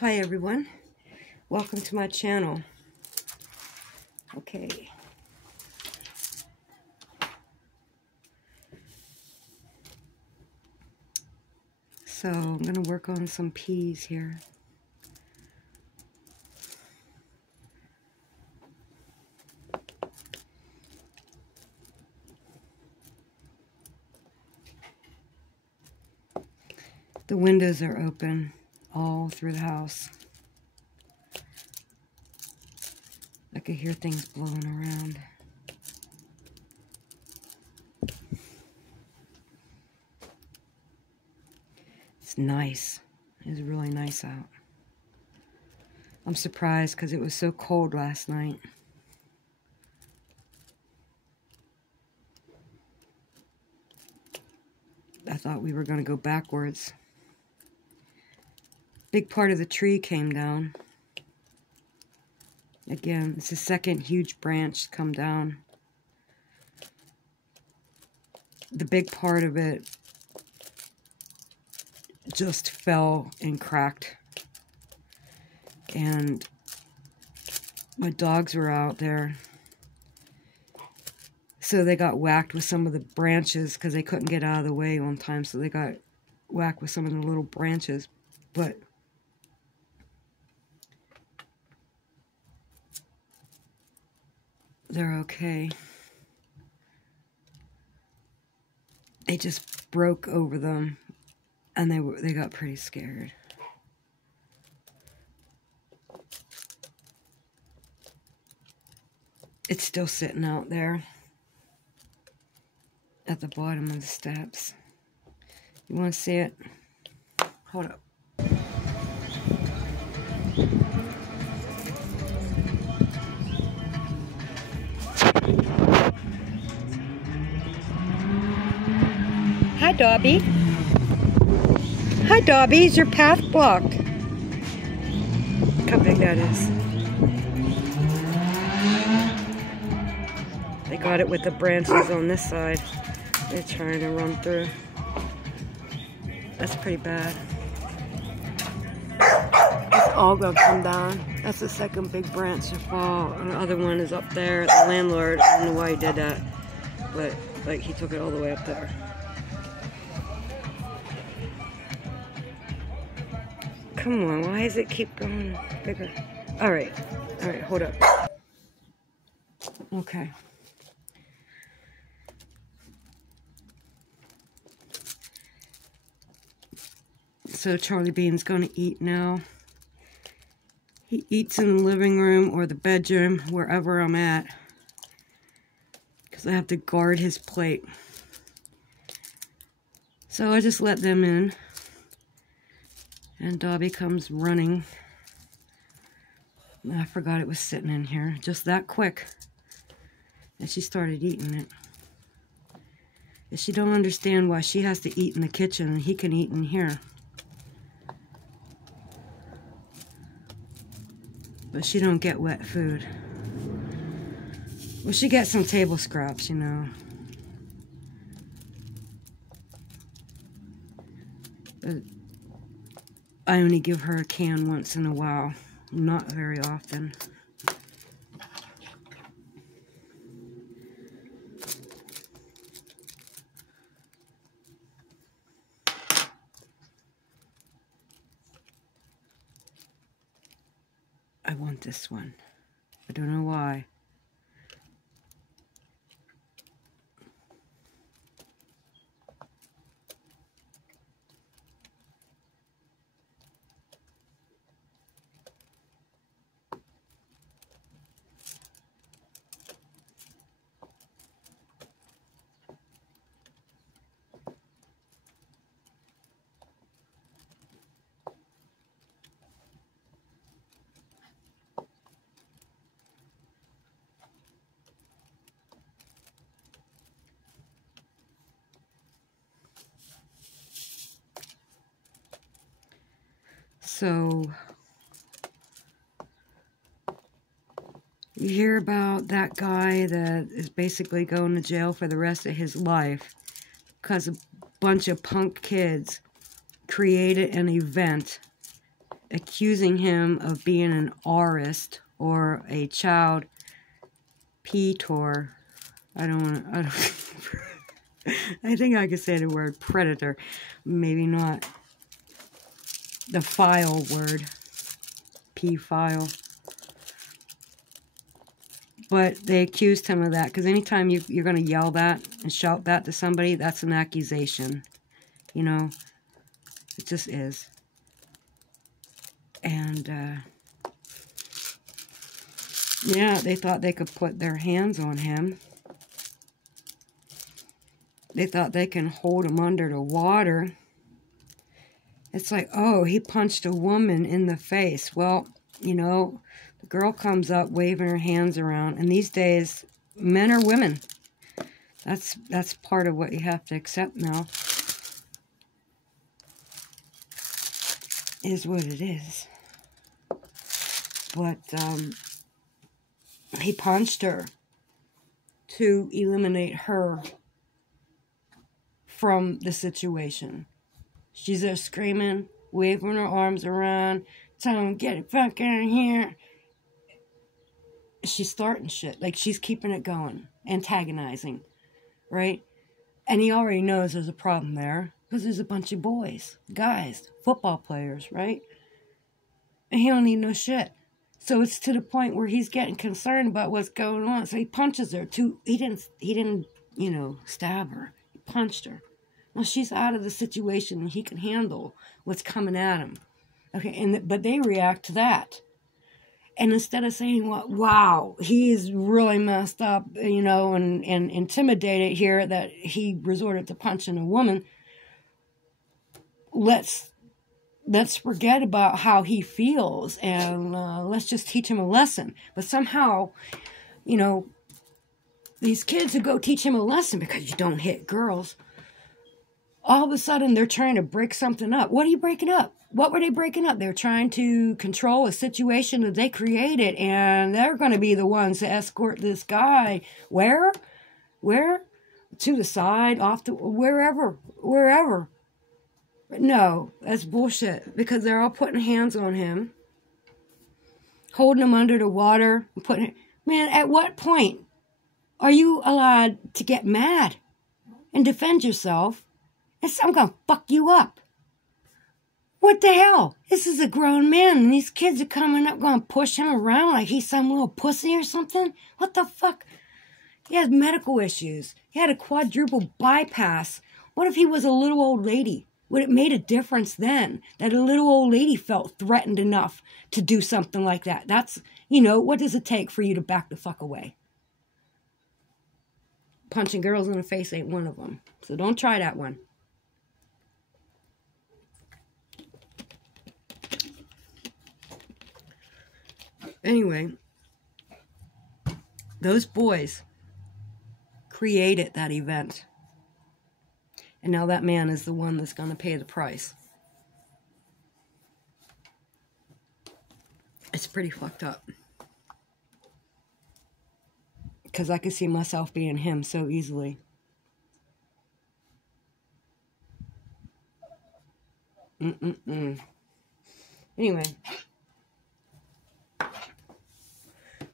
Hi everyone, welcome to my channel. Okay. So I'm going to work on some peas here. The windows are open all through the house. I could hear things blowing around. It's nice. It's really nice out. I'm surprised because it was so cold last night. I thought we were going to go backwards. Big part of the tree came down. Again, it's the second huge branch come down. The big part of it just fell and cracked. And my dogs were out there. So they got whacked with some of the branches because they couldn't get out of the way on time. So they got whacked with some of the little branches. But they're okay. They just broke over them, and they got pretty scared. It's still sitting out there at the bottom of the steps. You want to see it? Hold up. Hi, Dobby. Hi, Dobby. Is your path blocked? Look how big that is. They got it with the branches on this side. They're trying to run through. That's pretty bad. It's all gonna come down. That's the second big branch to fall. And the other one is up there. The landlord, I don't know why he did that, but like he took it all the way up there. Come on, why does it keep going bigger? All right, hold up. Okay. So Charlie Bean's gonna eat now. He eats in the living room or the bedroom, wherever I'm at, because I have to guard his plate. So I just let them in, and Dobby comes running. I forgot it was sitting in here, just that quick, and she started eating it. And she don't understand why she has to eat in the kitchen and he can eat in here. But she don't get wet food. Well, she gets some table scraps, you know. But I only give her a can once in a while. Not very often. I want this one. I don't know why. So, you hear about that guy that is basically going to jail for the rest of his life because a bunch of punk kids created an event accusing him of being an aurist or a child predator. I don't I think I could say the word predator. Maybe not the file word. P-file. But they accused him of that, because anytime you're going to yell that and shout that to somebody, that's an accusation. You know, it just is. And, yeah, they thought they could put their hands on him. They thought they can hold him under the water. It's like, oh, he punched a woman in the face. Well, you know, the girl comes up waving her hands around. And these days, men are women. That's part of what you have to accept now. Is what it is. But he punched her to eliminate her from the situation. She's there screaming, waving her arms around, telling him, get it fuck out of here. She's starting shit. Like, she's keeping it going. Antagonizing. Right? And he already knows there's a problem there. Because there's a bunch of boys. Guys. Football players. Right? And he don't need no shit. So it's to the point where he's getting concerned about what's going on. So he punches her. He didn't, you know, stab her. He punched her. Well, she's out of the situation and he can handle what's coming at him. Okay, but they react to that. And instead of saying, well, wow, he's really messed up, you know, and intimidated here that he resorted to punching a woman, let's forget about how he feels and let's just teach him a lesson. But somehow, you know, these kids who go teach him a lesson because you don't hit girls, all of a sudden they're trying to break something up. What are you breaking up? What were they breaking up? They're trying to control a situation that they created, and they're going to be the ones to escort this guy. Where? To the side, off to wherever. No, that's bullshit, because they're all putting hands on him, holding him under the water, and putting... Man, at what point are you allowed to get mad and defend yourself? I'm going to fuck you up. What the hell? This is a grown man, and these kids are coming up going to push him around like he's some little pussy or something? What the fuck? He has medical issues. He had a quadruple bypass. What if he was a little old lady? Would it made a difference then that a little old lady felt threatened enough to do something like that? That's, you know, what does it take for you to back the fuck away? Punching girls in the face ain't one of them. So don't try that one. Anyway, those boys created that event. And now that man is the one that's going to pay the price. It's pretty fucked up. Because I could see myself being him so easily. Anyway.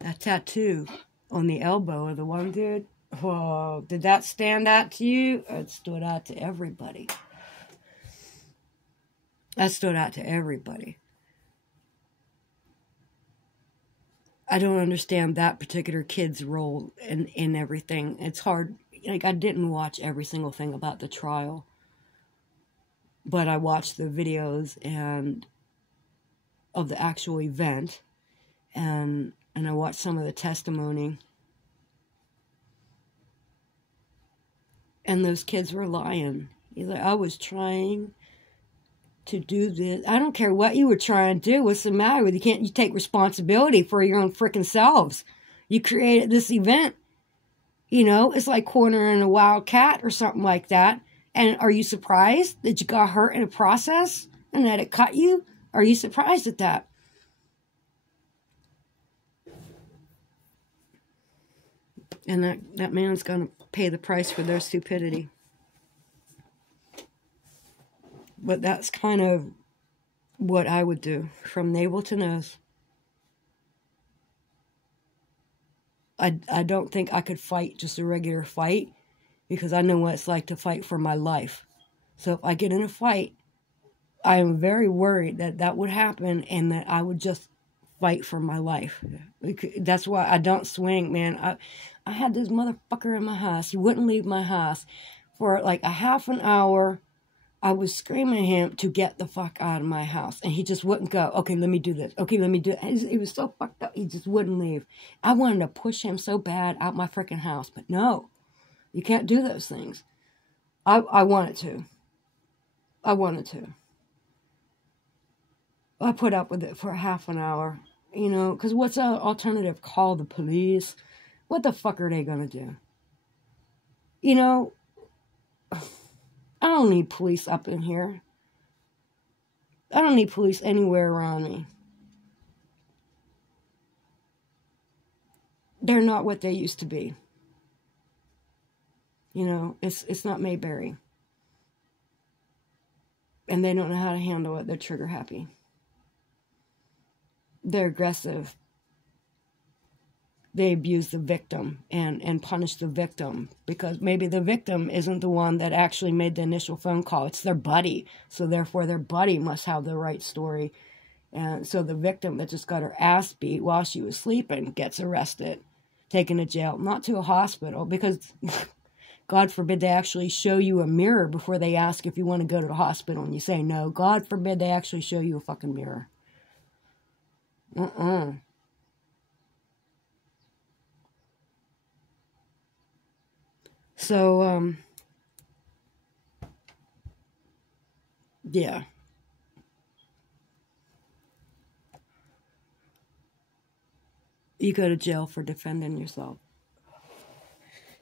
That tattoo on the elbow of the one dude. Whoa, did that stand out to you? It stood out to everybody. That stood out to everybody. I don't understand that particular kid's role in everything. It's hard. Like, I didn't watch every single thing about the trial. But I watched the videos and of the actual event. And I watched some of the testimony. And those kids were lying. He's like, I was trying to do this. I don't care what you were trying to do. What's the matter with you? Can't you take responsibility for your own freaking selves? You created this event. You know, it's like cornering a wild cat or something like that. And are you surprised that you got hurt in the process and that it cut you? Are you surprised at that? And that man's going to pay the price for their stupidity. But that's kind of what I would do from navel to nose. I don't think I could fight just a regular fight because I know what it's like to fight for my life. So if I get in a fight, I am very worried that that would happen and that I would just fight for my life. That's why I don't swing, man. I had this motherfucker in my house. He wouldn't leave my house. For like a half an hour, I was screaming at him to get the fuck out of my house. And he just wouldn't go. Okay, let me do this. Okay, let me do it. He was so fucked up. He just wouldn't leave. I wanted to push him so bad out my freaking house. But no, you can't do those things. I wanted to. I wanted to. I put up with it for half an hour. You know, because what's an alternative? Call the police. What the fuck are they going to do? You know, I don't need police up in here. I don't need police anywhere around me. They're not what they used to be. You know, it's not Mayberry. And they don't know how to handle it. They're trigger happy. They're aggressive. They abuse the victim and punish the victim because maybe the victim isn't the one that actually made the initial phone call. It's their buddy. So therefore their buddy must have the right story. And so the victim that just got her ass beat while she was sleeping gets arrested, taken to jail, not to a hospital because God forbid they actually show you a mirror before they ask if you want to go to the hospital and you say no. God forbid they actually show you a fucking mirror. So, yeah. You go to jail for defending yourself.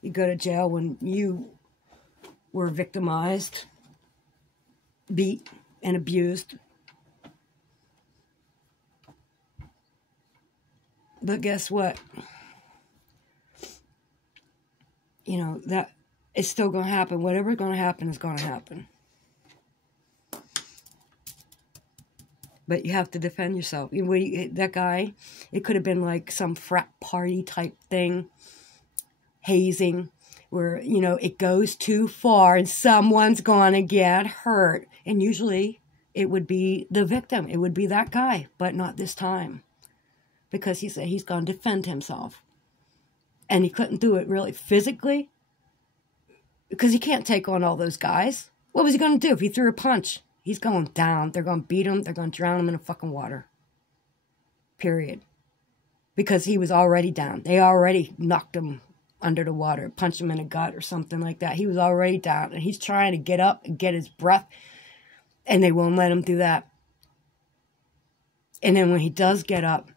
You go to jail when you were victimized, beat, and abused. But guess what? You know, that it's still going to happen. Whatever's going to happen is going to happen. But you have to defend yourself. That guy, it could have been like some frat party type thing. Hazing. Where, you know, it goes too far and someone's going to get hurt. And usually it would be the victim. It would be that guy. But not this time. Because he said he's going to defend himself. And he couldn't do it really physically. Because he can't take on all those guys. What was he going to do if he threw a punch? He's going down. They're going to beat him. They're going to drown him in the fucking water. Period. Because he was already down. They already knocked him under the water. Punched him in the gut or something like that. He was already down. And he's trying to get up and get his breath. And they won't let him do that. And then when he does get up,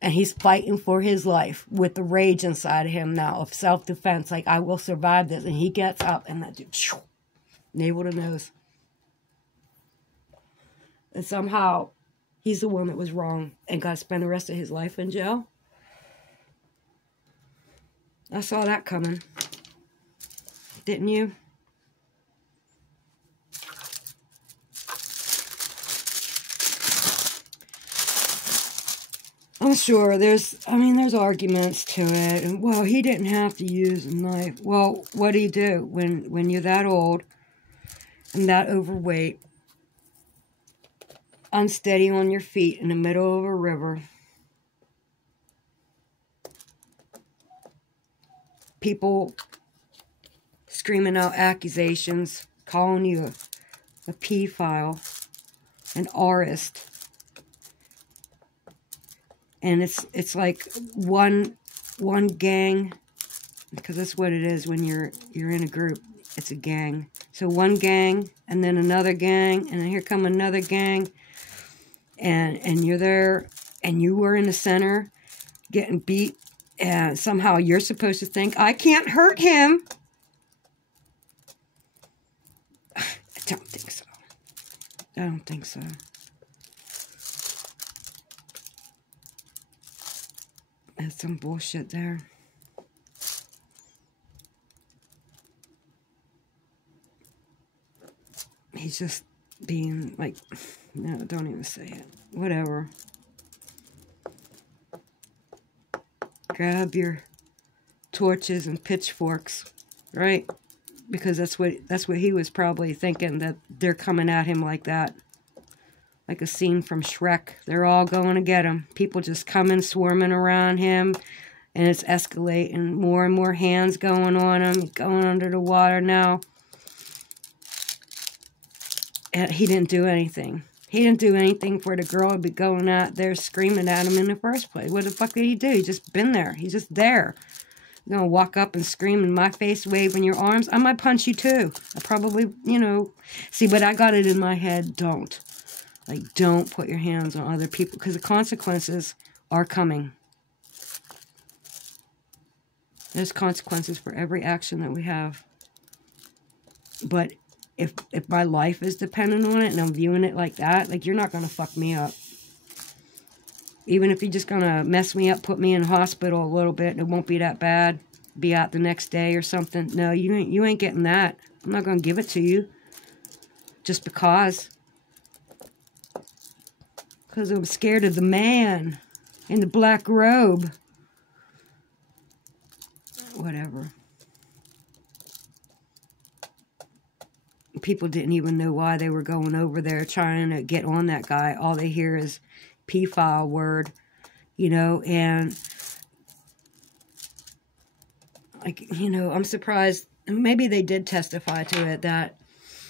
and he's fighting for his life with the rage inside of him now of self-defense. Like, I will survive this. And he gets up and that dude, navel to nose. And somehow, he's the one that was wrong and got to spend the rest of his life in jail. I saw that coming. Didn't you? I'm sure there's arguments to it. And, well, he didn't have to use a knife. Well, what do you do when you're that old and that overweight, unsteady on your feet in the middle of a river? People screaming out accusations, calling you a pedophile, an aurist. And it's like one gang, because that's what it is when you're in a group. It's a gang. So one gang, and then another gang, and then here come another gang, and you're there, and you were in the center, getting beat, and somehow you're supposed to think, I can't hurt him. I don't think so. I don't think so. That's some bullshit there. He's just being like, no, don't even say it. Whatever. Grab your torches and pitchforks, right? Because that's what he was probably thinking, that they're coming at him like that. Like a scene from Shrek. They're all going to get him. People just coming, swarming around him. And it's escalating. More and more hands going on him. Going under the water now. And he didn't do anything. He didn't do anything for the girl to be going out there screaming at him in the first place. What the fuck did he do? He just been there. He's just there. You're going to walk up and scream in my face, waving your arms. I might punch you too. I probably, you know. See, but I got it in my head. Don't. Like, don't put your hands on other people, because the consequences are coming. There's consequences for every action that we have. But if my life is dependent on it and I'm viewing it like that, like, you're not going to fuck me up. Even if you're just going to mess me up, put me in hospital a little bit, and it won't be that bad, be out the next day or something. No, you ain't getting that. I'm not going to give it to you. Just because. Because I'm scared of the man in the black robe. Whatever. People didn't even know why they were going over there trying to get on that guy. All they hear is P-file word, you know, and like, you know, I'm surprised. Maybe they did testify to it, that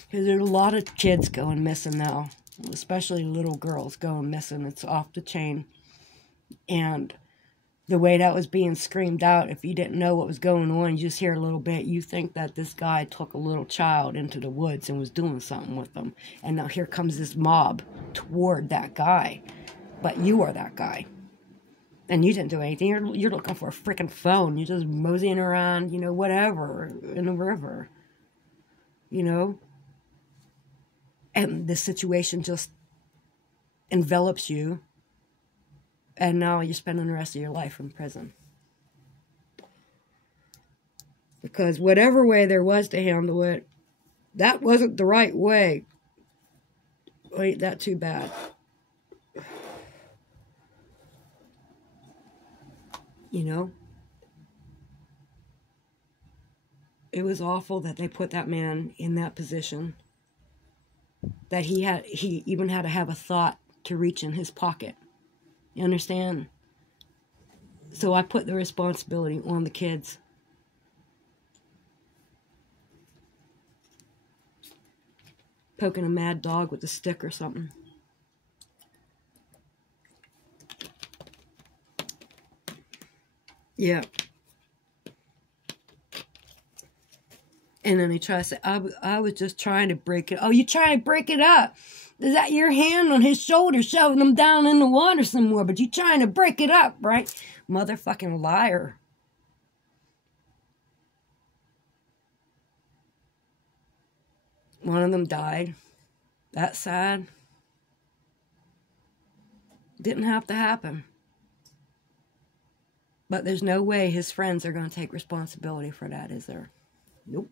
because there's a lot of kids going missing now. Especially little girls going missing. It's off the chain. And the way that was being screamed out, if you didn't know what was going on, you just hear a little bit, you think that this guy took a little child into the woods and was doing something with them. And now here comes this mob toward that guy. But you are that guy. And you didn't do anything. You're looking for a freaking phone. You're just moseying around, you know, whatever, in the river. You know? And this situation just envelops you. And now you're spending the rest of your life in prison. Because whatever way there was to handle it, that wasn't the right way. Well, ain't that too bad? You know? It was awful that they put that man in that position. That he even had to have a thought to reach in his pocket. You understand? So I put the responsibility on the kids. Poking a mad dog with a stick or something. Yeah. And then they try to say, I was just trying to break it. Oh, you trying to break it up? Is that your hand on his shoulder shoving him down in the water somewhere? But you trying to break it up, right? Motherfucking liar. One of them died. That's sad. Didn't have to happen. But there's no way his friends are going to take responsibility for that, is there? Nope.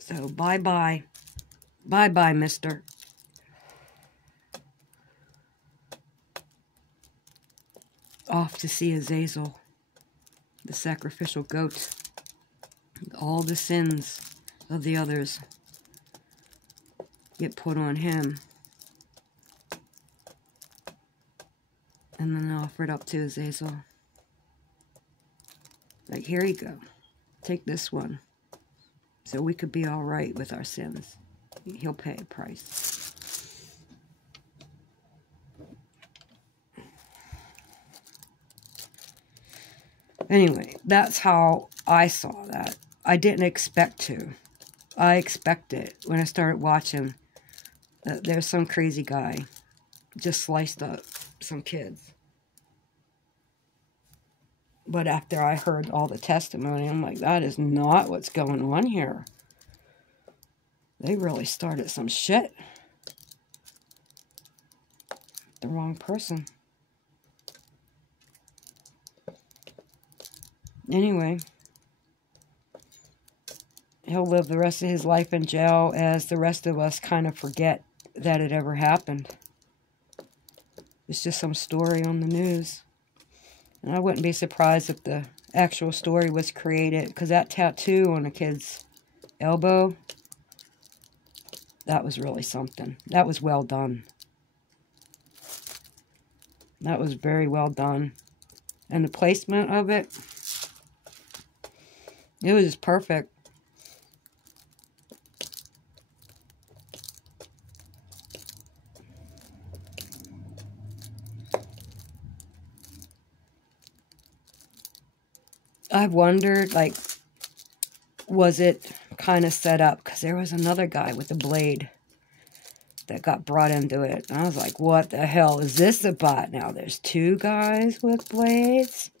So, bye-bye. Bye-bye, mister. Off to see Azazel, the sacrificial goat. All the sins of the others get put on him. And then offered up to Azazel. Like, here you go. Take this one. So we could be all right with our sins. He'll pay a price. Anyway, that's how I saw that. I didn't expect to. I expected when I started watching that there's some crazy guy just sliced up some kids. But after I heard all the testimony, I'm like, that is not what's going on here. They really started some shit. The wrong person. Anyway. he'll live the rest of his life in jail as the rest of us kind of forget that it ever happened. It's just some story on the news. And I wouldn't be surprised if the actual story was created, because that tattoo on a kid's elbow, that was really something. That was well done. That was very well done. And the placement of it, it was perfect. I've wondered, like, was it kind of set up? Because there was another guy with a blade that got brought into it. And I was like, what the hell is this about? Now there's two guys with blades.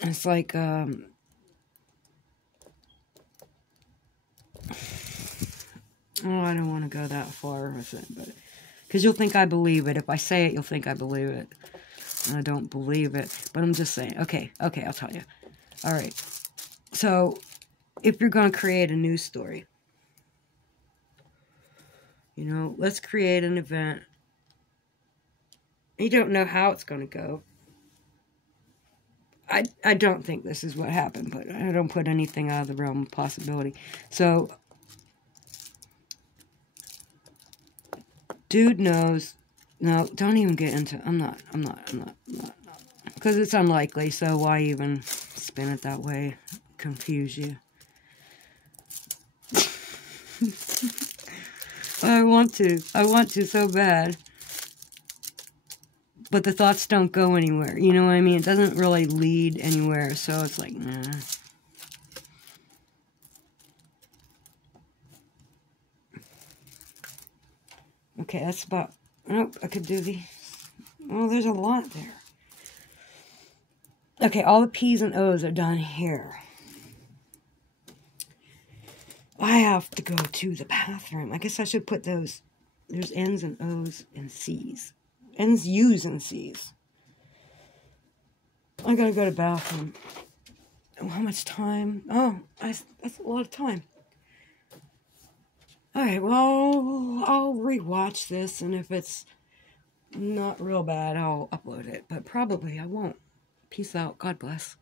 It's like, oh, I don't want to go that far with it, but because you'll think I believe it. If I say it, you'll think I believe it. And I don't believe it, but I'm just saying. Okay, I'll tell you. All right. So, if you're going to create a news story, you know, let's create an event. You don't know how it's going to go. I don't think this is what happened, but I don't put anything out of the realm of possibility. So, dude knows. No, don't even get into it. I'm not. Because it's unlikely, so why even spin it that way? Confuse you. I want to so bad. But the thoughts don't go anywhere. You know what I mean? It doesn't really lead anywhere, so it's like, nah. Okay, that's about... Nope, I could do the... Oh, there's a lot there. Okay, all the P's and O's are done here. I have to go to the bathroom. I guess I should put those... There's N's and O's and C's. N's, U's, and C's. I gotta go to the bathroom. Oh, how much time? Oh, that's a lot of time. Alright, well, I'll rewatch this, and if it's not real bad, I'll upload it. But probably I won't. Peace out. God bless.